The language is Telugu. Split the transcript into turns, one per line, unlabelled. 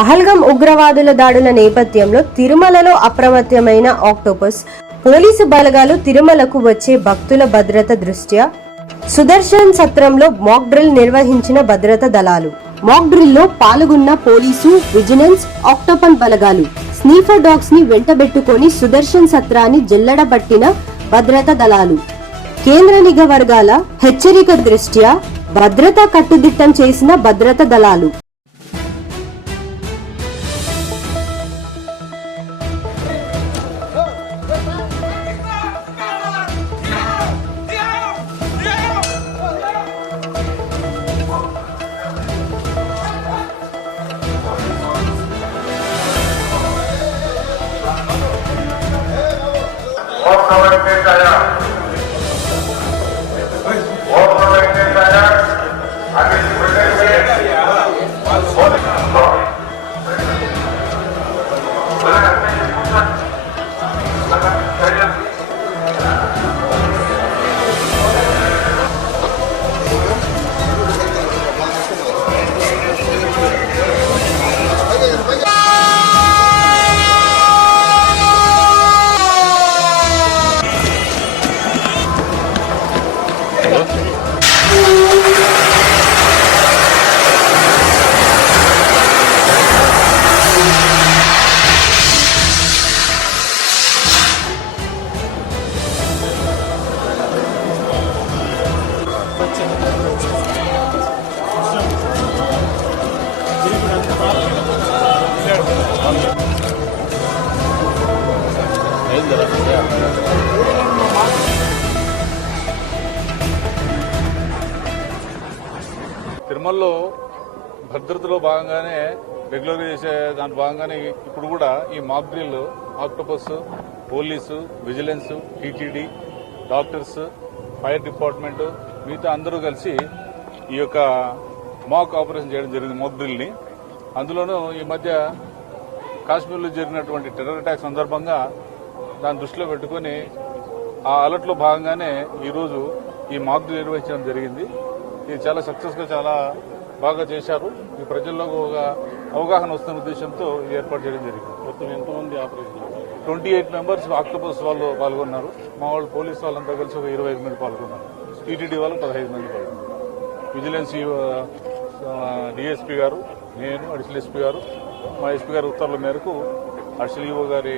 పహల్గం ఉగ్రవాదుల దాడుల నేపథ్యంలో తిరుమలలో అప్రమత్తమైన ఆక్టోపస్. పోలీసు బలగాలు తిరుమలకు వచ్చే భక్తుల భద్రత దృష్ట్యా? సుదర్శన్ సత్రంలో మాక్ డ్రిల్ నిర్వహించిన భద్రత దళాలు. మాక్ డ్రిల్లో పాల్గొన్న పోలీసు విజిలెన్స్ ఆక్టోపన్ బలగాలు. స్నీఫర్ డాగ్స్ని వెంటబెట్టుకొని సుదర్శన్ సత్రాన్ని జల్లడబట్టిన భద్రతా దళాలు. కేంద్ర నిఘా వర్గాల హెచ్చరిక దృష్ట్యా భద్రతా కట్టుదిట్టం చేసిన భద్రతా దళాలు.
Otra vez allá.
తిరుమలలో భద్రతలో భాగంగానే రెగ్యులర్గా చేసే దాని భాగంగానే ఇప్పుడు కూడా ఈ mock drill Octopus police vigilance TTD doctors fire department మిగతా అందరూ కలిసి ఈ యొక్క మాక్ ఆపరేషన్ చేయడం జరిగింది మాక్ డ్రిల్ని అందులోనూ ఈ మధ్య కాశ్మీర్లో జరిగినటువంటి టెర్రర్ అటాక్ సందర్భంగా దాన్ని దృష్టిలో పెట్టుకొని ఆ అలర్ట్లో భాగంగానే ఈరోజు ఈ మాక్ నిర్వహించడం జరిగింది. ఇది చాలా సక్సెస్గా చాలా బాగా చేశారు. ఈ ప్రజల్లో ఒక అవగాహన వస్తున్న ఉద్దేశంతో ఇది ఏర్పాటు చేయడం జరిగింది. మొత్తం ఎంతమంది operation twenty eight members Octopus వాళ్ళు పాల్గొన్నారు. మా వాళ్ళు పోలీస్ వాళ్ళంతా కలిసి ఒక ఇరవై ఐదు మంది పాల్గొన్నారు. టీటీడీ వాళ్ళు పదహైదు మంది పాల్గొన్నారు. విజిలెన్స్ డిఎస్పీ గారు నేను అడిషనల్ ఎస్పీ గారు. మా ఎస్పీ గారి ఉత్తర్వుల మేరకు అడిషనల్ ఈఓ గారి